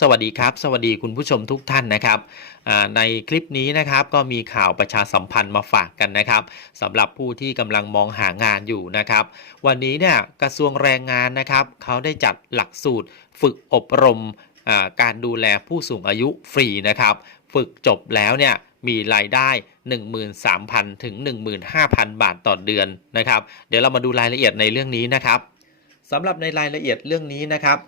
สวัสดีครับ สวัสดีคุณผู้ชมทุกท่านนะครับในคลิปนี้นะครับก็มีข่าวประชาสัมพันธ์มาฝากกันนะครับสำหรับผู้ที่กำลังมองหางานอยู่นะครับ วันนี้เนี่ยกระทรวงแรงงานนะครับเขาได้จัดหลักสูตรฝึกอบรมการดูแลผู้สูงอายุฟรีนะครับ ฝึกจบแล้วเนี่ยมีรายได้ 13,000 ถึง 15,000 บาทต่อเดือนนะครับ เดี๋ยวเรามาดูรายละเอียดในเรื่องนี้นะครับ สำหรับในรายละเอียดเรื่องนี้นะครับ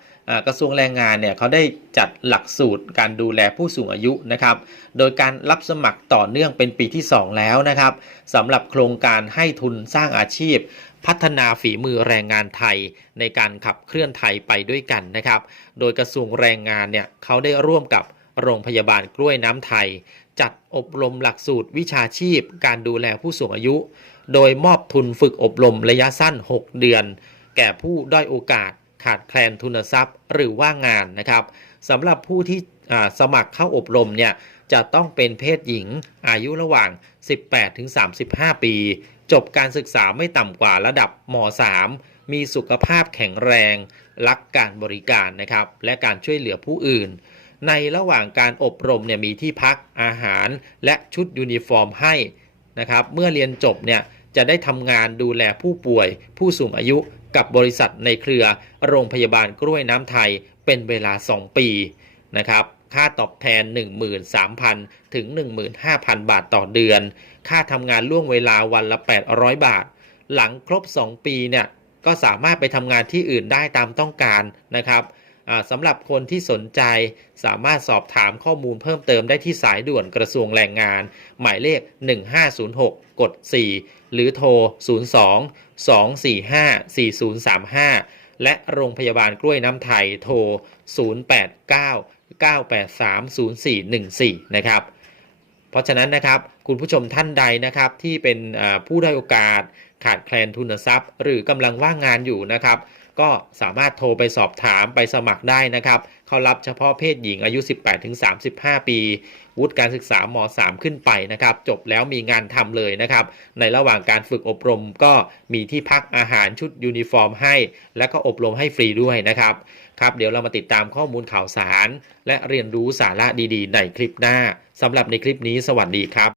กระทรวงแรงงานเนี่ยเขาได้จัดหลักสูตรการดูแลผู้สูงอายุนะครับ โดยการรับสมัครต่อเนื่องเป็นปีที่ 2 แล้วนะครับสำหรับโครงการให้ทุนสร้างอาชีพ พัฒนาฝีมือแรงงานไทย ในการขับเคลื่อนไทยไปด้วยกันนะครับ โดยกระทรวงแรงงานเนี่ยเขาได้ร่วมกับโรงพยาบาลกล้วยน้ำไทย จัดอบรมหลักสูตรวิชาชีพ การดูแลผู้สูงอายุ โดยมอบทุนฝึกอบรมระยะสั้น 6 เดือน แก่ผู้ด้อยโอกาสขาดแคลนทุนทรัพย์หรือว่างงานนะครับสำหรับผู้ที่สมัครเข้าอบรมเนี่ยจะต้องเป็นเพศหญิงอายุระหว่าง 18-35 ปี จบการศึกษาไม่ต่ำกว่าระดับม .3 มีสุขภาพแข็งแรง รักการบริการนะครับ และการช่วยเหลือผู้อื่น ในระหว่างการอบรมเนี่ยมีที่พักอาหารและชุดยูนิฟอร์มให้นะครับ เมื่อเรียนจบเนี่ยจะได้ทำงานดูแลผู้ป่วย ผู้สูงอายุ กับบริษัทในเครือโรงพยาบาลกล้วยน้ำไทยเป็นเวลา 2 ปีนะครับค่าตอบแทน 13,000 ถึง 15,000 บาทต่อเดือน ค่าทำงานล่วงเวลาวันละ 800 บาท หลังครบ 2 ปีเนี่ยก็สามารถไปทำงานที่อื่นได้ตามต้องการนะครับ สำหรับคนที่สนใจสามารถสอบถามข้อมูลเพิ่มเติมได้ที่สายด่วนกระทรวงแรงงาน หมายเลข 1506 กด 4 หรือโทร 02 245 4035 และโรงพยาบาลกล้วยน้ำไทยโทร 089 983 0414 นะครับ เพราะฉะนั้นนะครับคุณผู้ชมท่านใดนะครับที่เป็นผู้ได้โอกาสขาดแคลนทุนทรัพย์ หรือกำลังว่างงานอยู่นะครับ ก็สามารถโทรไปสอบถามไปสมัครได้นะครับ เขารับเฉพาะเพศหญิงอายุ 18-35 ปี วุฒิการศึกษาม3ขึ้นไปนะครับ จบแล้วมีงานทำเลยนะครับ ในระหว่างการฝึกอบรมก็มีที่พักอาหารชุดยูนิฟอร์มให้ และก็อบรมให้ฟรีด้วยนะครับครับ เดี๋ยวเรามาติดตามข้อมูลข่าวสาร และเรียนรู้สาระดีๆ ในคลิปหน้าสำหรับในคลิปนี้สวัสดีครับ